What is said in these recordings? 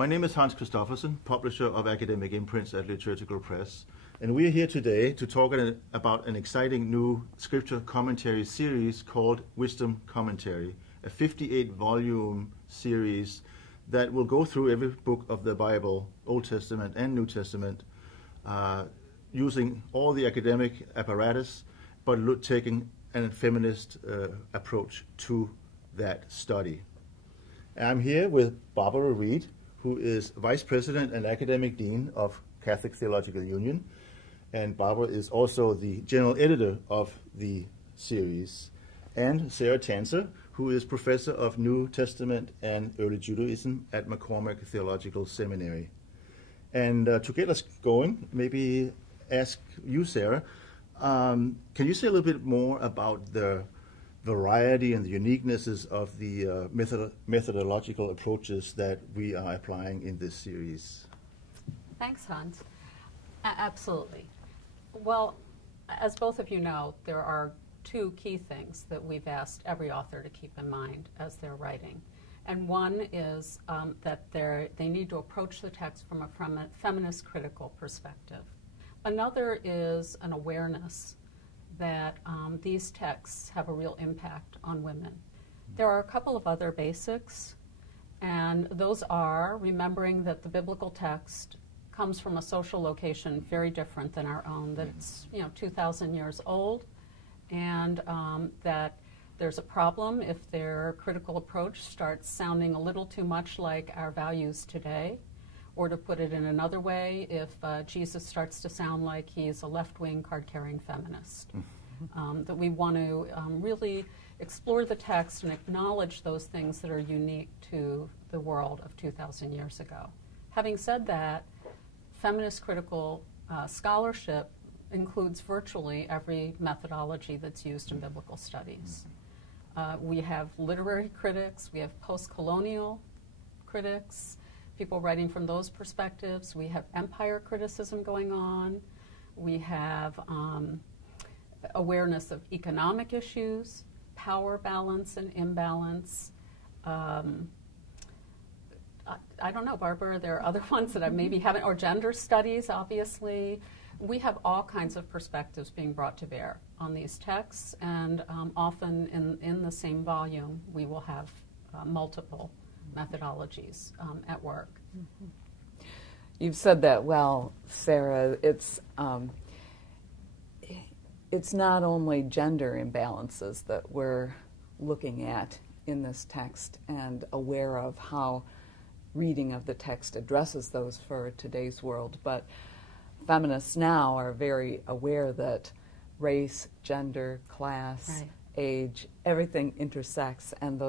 My name is Hans Christoffersen, publisher of academic imprints at Liturgical Press, and we are here today to talk about an exciting new scripture commentary series called Wisdom Commentary, a 58-volume series that will go through every book of the Bible, Old Testament and New Testament, using all the academic apparatus, but taking a feminist approach to that study. I'm here with Barbara Reid, who is Vice President and Academic Dean of Catholic Theological Union, and Barbara is also the General Editor of the series, and Sarah Tanzer, who is Professor of New Testament and Early Judaism at McCormick Theological Seminary. And to get us going, maybe ask you, Sarah, can you say a little bit more about the variety and the uniquenesses of the methodological approaches that we are applying in this series? Thanks, Hans. Absolutely. Well, as both of you know, there are two key things that we've asked every author to keep in mind as they're writing. And one is that they need to approach the text from a feminist critical perspective. Another is an awareness that these texts have a real impact on women. There are a couple of other basics, and those are remembering that the biblical text comes from a social location very different than our own, that it's 2,000 years old, and that there's a problem if their critical approach starts sounding a little too much like our values today, or to put it in another way, if Jesus starts to sound like he's a left-wing card-carrying feminist. That we want to really explore the text and acknowledge those things that are unique to the world of 2,000 years ago. Having said that, feminist critical scholarship includes virtually every methodology that's used in biblical studies. We have literary critics, we have post-colonial critics, people writing from those perspectives. We have empire criticism going on. We have awareness of economic issues, power balance and imbalance. I don't know, Barbara, there are other ones that I maybe haven't, or gender studies, obviously. We have all kinds of perspectives being brought to bear on these texts, and often in the same volume we will have multiple methodologies at work. You've said that well, Sarah. It's not only gender imbalances that we're looking at in this text and aware of how reading of the text addresses those for today's world, but feminists now are very aware that race, gender, class, age, everything intersects, and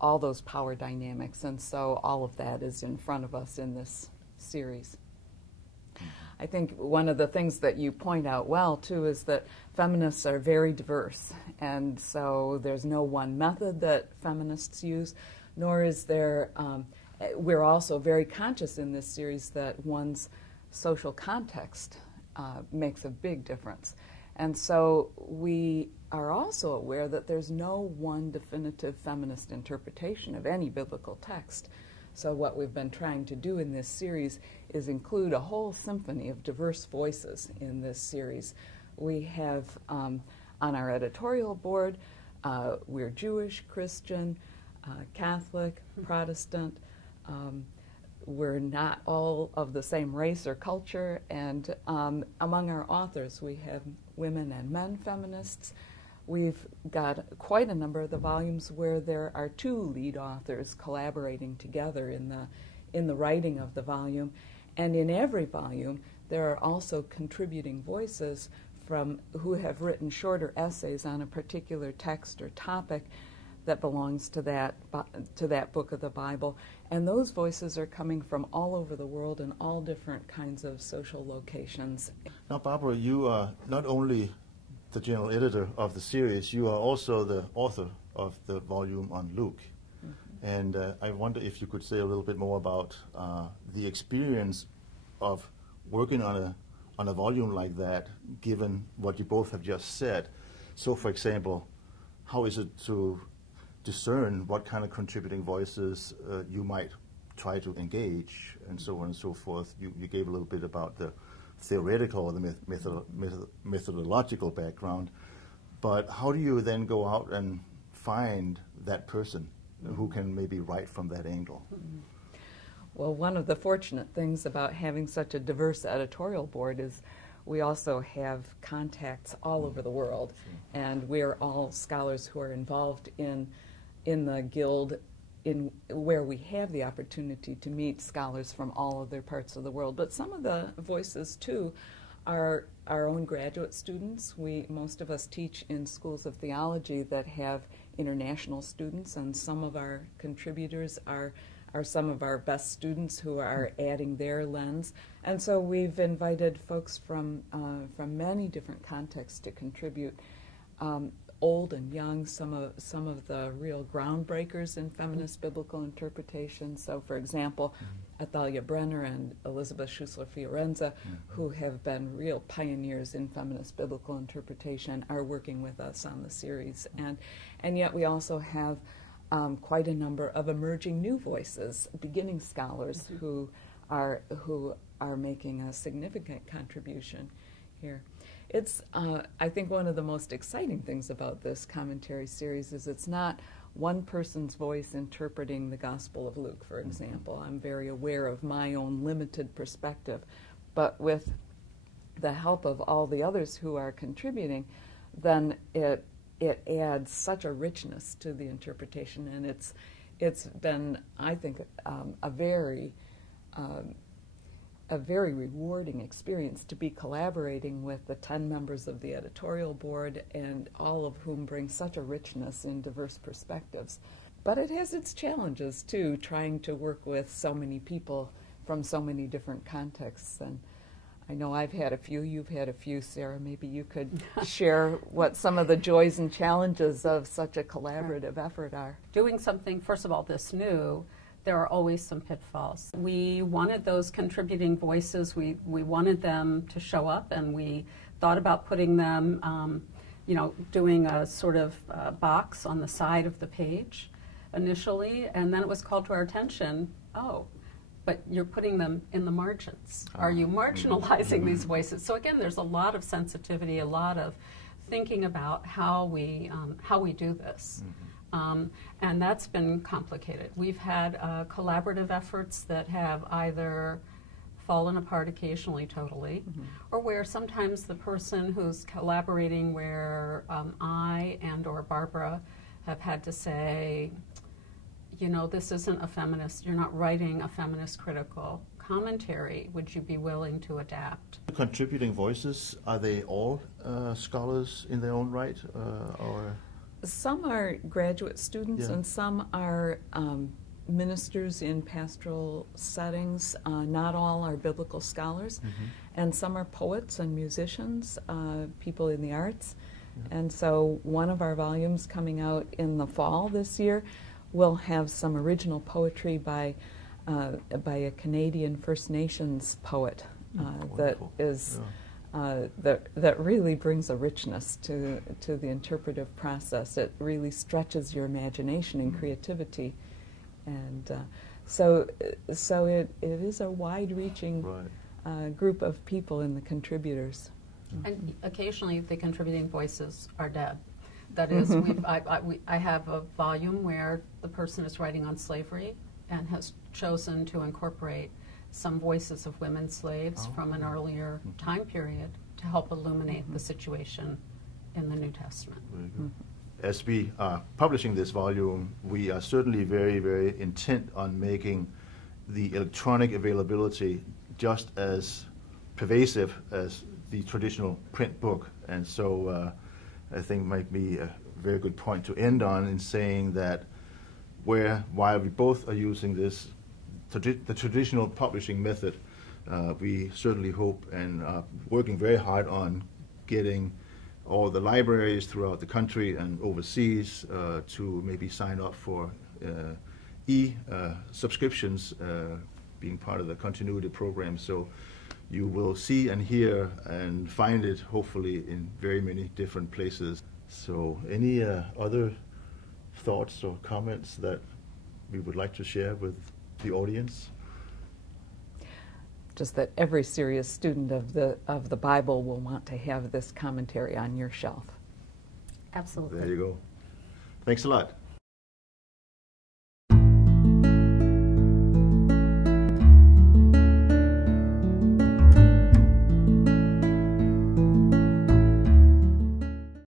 all those power dynamics, and so all of that is in front of us in this series. I think one of the things that you point out well, too, is that feminists are very diverse, and so there's no one method that feminists use, nor is there, we're also very conscious in this series that one's social context makes a big difference. And so we are also aware that there's no one definitive feminist interpretation of any biblical text. So what we've been trying to do in this series is include a whole symphony of diverse voices in this series. We have on our editorial board, we're Jewish, Christian, Catholic, Protestant. We're not all of the same race or culture, and among our authors we have women and men feminists. We've got quite a number of the volumes where there are two lead authors collaborating together in the writing of the volume, and in every volume there are also contributing voices who have written shorter essays on a particular text or topic that belongs to that book of the Bible, and those voices are coming from all over the world in all different kinds of social locations. Now, Barbara, you are not only the general editor of the series, you are also the author of the volume on Luke. And I wonder if you could say a little bit more about the experience of working on a volume like that, given what you both have just said. So, for example, how is it to discern what kind of contributing voices you might try to engage, and so on and so forth. You gave a little bit about the theoretical or the methodological background, but how do you then go out and find that person who can maybe write from that angle? Well, one of the fortunate things about having such a diverse editorial board is we also have contacts all over the world, and we're all scholars who are involved in the guild, in where we have the opportunity to meet scholars from all other parts of the world. But some of the voices too are our own graduate students. Most of us teach in schools of theology that have international students, and some of our contributors are some of our best students who are adding their lens. And so we've invited folks from many different contexts to contribute, old and young, some of the real groundbreakers in feminist biblical interpretation. So, for example, Athalia Brenner and Elizabeth Schussler-Fiorenza, who have been real pioneers in feminist biblical interpretation, are working with us on the series. And yet we also have quite a number of emerging new voices, beginning scholars who are making a significant contribution here. It's, I think, one of the most exciting things about this commentary series is it's not one person's voice interpreting the Gospel of Luke, for example. I'm very aware of my own limited perspective, but with the help of all the others who are contributing, then it adds such a richness to the interpretation, and it's been, I think, a very rewarding experience to be collaborating with the 10 members of the editorial board, and all of whom bring such a richness in diverse perspectives. But it has its challenges too, trying to work with so many people from so many different contexts. And I know I've had a few, you've had a few, Sarah. Maybe you could share what some of the joys and challenges of such a collaborative effort are. Doing something, first of all, this new, there are always some pitfalls. We wanted those contributing voices, we wanted them to show up, and we thought about putting them, doing a sort of box on the side of the page initially, and then it was called to our attention, but you're putting them in the margins. Are you marginalizing these voices? So again, there's a lot of sensitivity, a lot of thinking about how we do this. And that's been complicated. We've had collaborative efforts that have either fallen apart occasionally totally, or where sometimes the person who's collaborating, where I and or Barbara have had to say, this isn't a feminist, you're not writing a feminist critical commentary, would you be willing to adapt? Contributing voices, are they all scholars in their own right, or? Some are graduate students, and some are ministers in pastoral settings. Not all are biblical scholars, and some are poets and musicians, people in the arts. And so one of our volumes coming out in the fall this year will have some original poetry by a Canadian First Nations poet that is that really brings a richness to the interpretive process. It really stretches your imagination and creativity, and so it is a wide-reaching group of people in the contributors. And occasionally the contributing voices are dead. That is, I have a volume where the person is writing on slavery and has chosen to incorporate some voices of women slaves from an earlier time period to help illuminate the situation in the New Testament. As we are publishing this volume, we are certainly very, very intent on making the electronic availability just as pervasive as the traditional print book. And so I think might be a very good point to end on in saying that while we both are using this, the traditional publishing method, we certainly hope and are working very hard on getting all the libraries throughout the country and overseas to maybe sign up for subscriptions, being part of the continuity program. So you will see and hear and find it hopefully in very many different places. So any other thoughts or comments that we would like to share with the audience? Just that every serious student of the Bible will want to have this commentary on your shelf. Absolutely. There you go. Thanks a lot.